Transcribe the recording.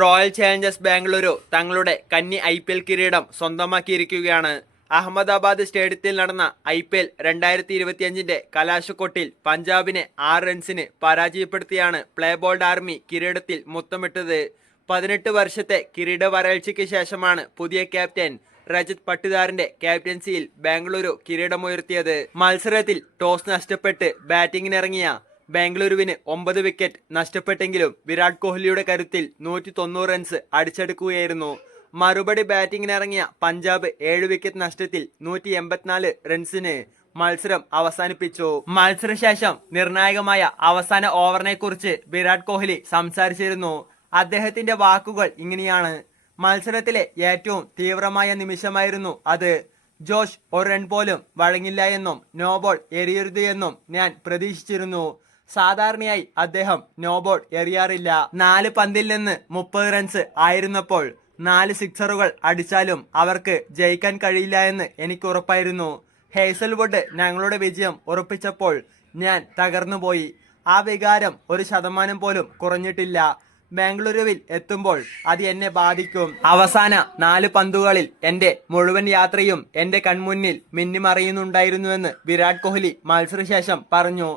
Royal challengers Bengaluru തങ്ങളുടെ കന്നി IPL കിരീടം സ്വന്തമാക്കിയിരിക്കുകയാണ്. അഹമ്മദാബാദ് സ്റ്റേഡിയത്തിൽ നടന്ന IPL 2025 കലാശക്കൊട്ടിൽ പഞ്ചാബിനെ 6 റൺസിന് പരാജയപ്പെടുത്തിയാണ് പ്ലേ ബോൾഡ് ആർമി കിരീടത്തിൽ മുത്തമിട്ടത്. 18 വർഷത്തെ കിരീട വരൾച്ചയ്ക്ക് ശേഷമാണ് പുതിയ ക്യാപ്റ്റൻ രജത് പട്ടിദാറിന്റെ ക്യാപ്റ്റൻസിയിൽ ബാംഗ്ലൂരു കിരീടമുയർത്തിയത്. മത്സരത്തിൽ ടോസ് നഷ്ടപ്പെട്ട് ബാറ്റിംഗിനിറങ്ങിയ ബാംഗ്ലൂരുവിന് 9 വിക്കറ്റ് നഷ്ടപ്പെട്ടെങ്കിലും വിരാട് കോഹ്ലിയുടെ കരുത്തിൽ 190 റൺസ് അടിച്ചെടുക്കുകയായിരുന്നു. മറുപടി ബാറ്റിംഗിനിറങ്ങിയ പഞ്ചാബ് 7 വിക്കറ്റ് നഷ്ടത്തിൽ 184 റൺസിന് മത്സരം അവസാനിപ്പിച്ചു. മത്സരശേഷം നിർണായകമായ അവസാന ഓവറിനെ കുറിച്ച് വിരാട് കോഹ്ലി സംസാരിച്ചിരുന്നു. അദ്ദേഹത്തിന്റെ വാക്കുകൾ ഇങ്ങനെയാണ്: മത്സരത്തിലെ ഏറ്റവും തീവ്രമായ നിമിഷമായിരുന്നു അത്. ജോഷ് ഒരു റൺ പോലും വഴങ്ങില്ല എന്നും നോ ബോൾ എറിയരുത് എന്നും ഞാൻ പ്രതീക്ഷിച്ചിരുന്നു. സാധാരണയായി അദ്ദേഹം നോ ബോൾ എറിയാറില്ല. 4 പന്തിൽ നിന്ന് 30 റൺസ് ആയിരുന്നപ്പോൾ 4 സിക്സറുകൾ അടിച്ചാലും അവർക്ക് ജയിക്കാൻ കഴിയില്ല എന്ന് എനിക്ക് ഉറപ്പായിരുന്നു. ഹേസൽവുഡ് ഞങ്ങളുടെ വിജയം ഉറപ്പിച്ചപ്പോൾ ഞാൻ തകർന്നുപോയി. ആ വികാരം 1% പോലും കുറഞ്ഞിട്ടില്ല. ബാംഗ്ലൂരുവിൽ എത്തുമ്പോൾ അത് എന്നെ ബാധിക്കും. അവസാന 4 പന്തുകളിൽ എന്റെ മുഴുവൻ യാത്രയും എന്റെ കൺമുന്നിൽ മിന്നിമറയുന്നുണ്ടായിരുന്നുവെന്ന് വിരാട് കോഹ്ലി മത്സരശേഷം പറഞ്ഞു.